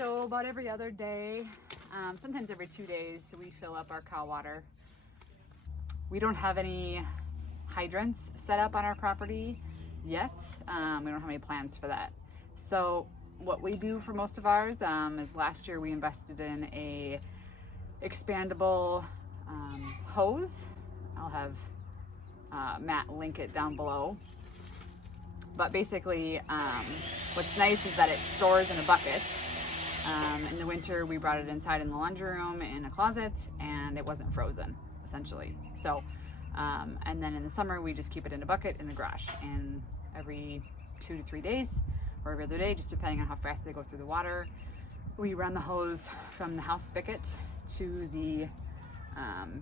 So about every other day, sometimes every 2 days, we fill up our cow water. We don't have any hydrants set up on our property yet. We don't have any plans for that. So what we do for most of ours is last year we invested in a expandable hose. I'll have Matt link it down below. But basically, what's nice is that it stores in a bucket. In the winter, we brought it inside in the laundry room in a closet, and it wasn't frozen, essentially. So, and then in the summer, we just keep it in a bucket in the garage. And every 2 to 3 days, or every other day, just depending on how fast they go through the water, we run the hose from the house spigot to the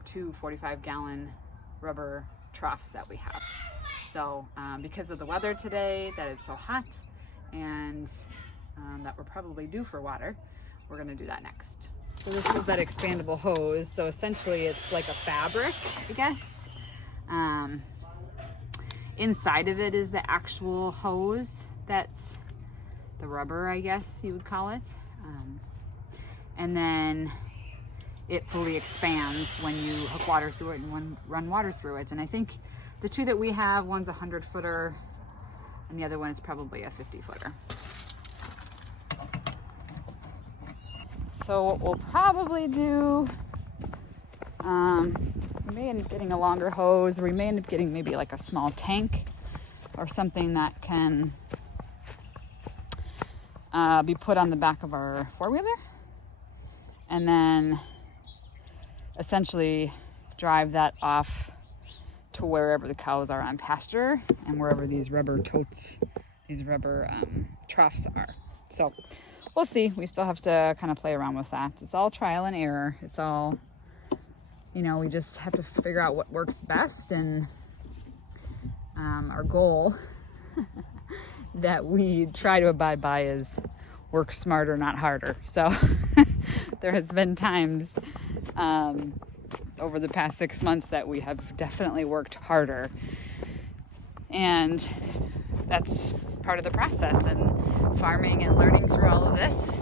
2 45-gallon rubber troughs that we have. So because of the weather today, that it's so hot, and that we're probably due for water, we're gonna do that next. So this is that expandable hose. So essentially it's like a fabric, I guess. Inside of it is the actual hose. That's the rubber, I guess you would call it. And then it fully expands when you hook water through it and run water through it. And I think the two that we have, one's a 100-footer and the other one is probably a 50-footer. So what we'll probably do, we may end up getting a longer hose, or we may end up getting maybe like a small tank or something that can be put on the back of our four-wheeler, and then essentially drive that off to wherever the cows are on pasture and wherever these rubber totes, these rubber troughs are. So we'll see. We still have to kind of play around with that. It's all trial and error. It's all, you know, we just have to figure out what works best. And our goal that we try to abide by is work smarter, not harder. So there has been times over the past 6 months that we have definitely worked harder, and that's part of the process. And farming and learning through all of this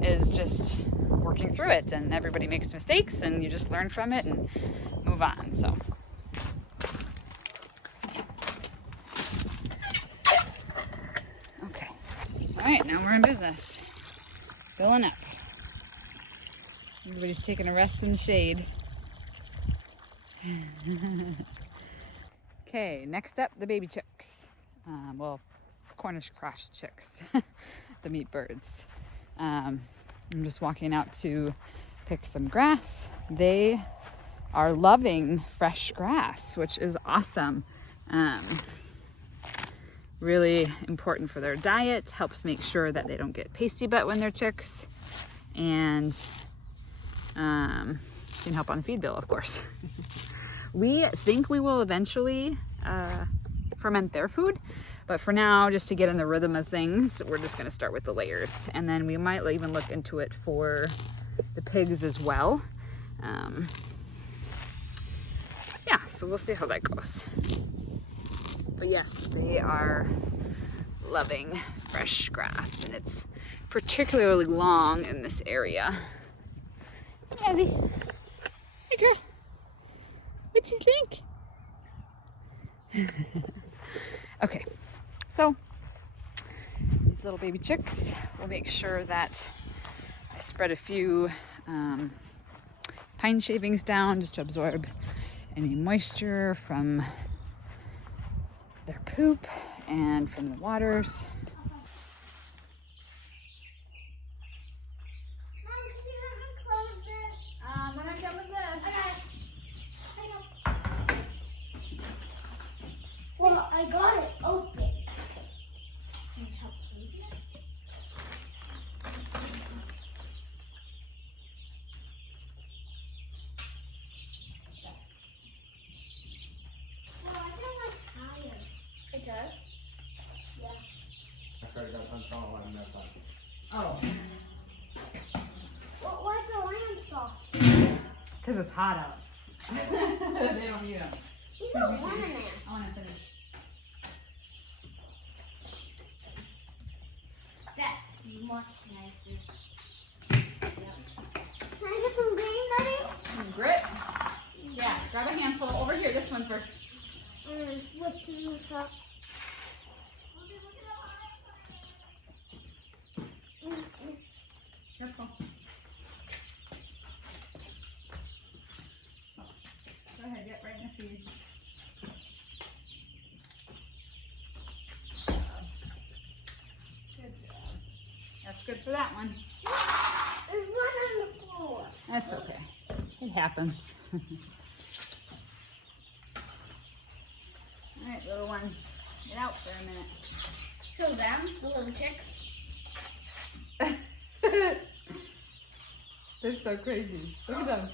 is just working through it, and everybody makes mistakes and you just learn from it and move on. So okay, all right, now we're in business, filling up. Everybody's taking a rest in the shade. Okay, next up, the baby chicks. Well, Cornish cross chicks, the meat birds. I'm just walking out to pick some grass. They are loving fresh grass, which is awesome. Really important for their diet, helps make sure that they don't get pasty butt when they're chicks, and can help on the feed bill, of course. We think we will eventually ferment their food, but for now, just to get in the rhythm of things, we're just going to start with the layers, and then we might even look into it for the pigs as well. Yeah, so we'll see how that goes. But yes, they are loving fresh grass, and it's particularly long in this area. Hi, Mazzy. Hey, girl. What you think? Okay, so these little baby chicks, we'll make sure that I spread a few pine shavings down just to absorb any moisture from their poop and from the waters. When I'm done with this. Well, I got it open. Can you help close it? Well, I feel like tired. It does? Yeah. I could have got unsolved on that time. Oh, Well, why's the lamp soft? because it's hot out. They don't need them. There's no one in there. I want to finish. That's much nicer. Grab a handful. Over here, this one first. Lifting this up. Careful. Go ahead, get right in the feed. Good job. That's good for that one. There's one on the floor. That's okay. It happens. All right, little ones, get out for a minute. Show them, the little chicks. They're so crazy. Look at them.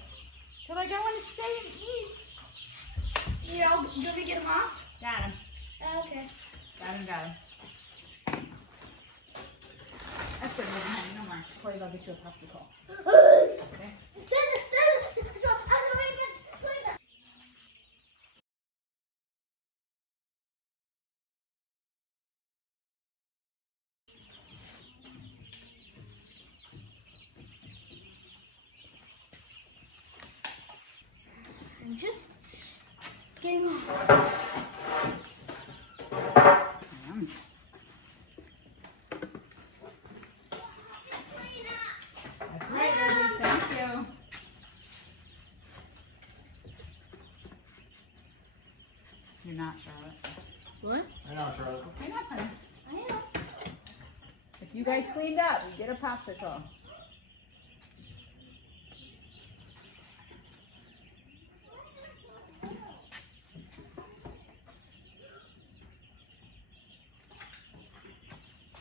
They're like, I want to stay and eat. Yeah, do you want me to get them off? Got him. Okay. Got him. That's good, honey. No more. Corey, I'll get you a popsicle. Okay? I'm just getting off. Yum. That's right, Reggie. Thank you. You're not, Charlotte. What? I know, Charlotte. You're not, honey. I am. If you guys cleaned up, you get a popsicle.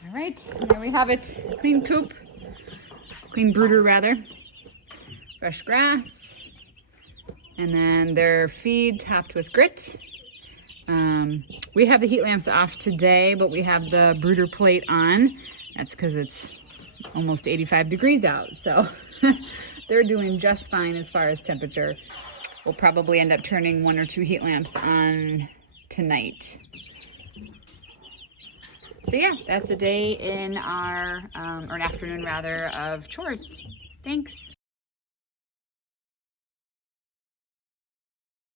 All right, there we have it. Clean coop, clean brooder rather. Fresh grass, and then their feed topped with grit. We have the heat lamps off today, but we have the brooder plate on. That's because it's almost 85 degrees out, so they're doing just fine as far as temperature. We'll probably end up turning 1 or 2 heat lamps on tonight. So yeah, that's a day in our, or an afternoon rather, of chores. Thanks.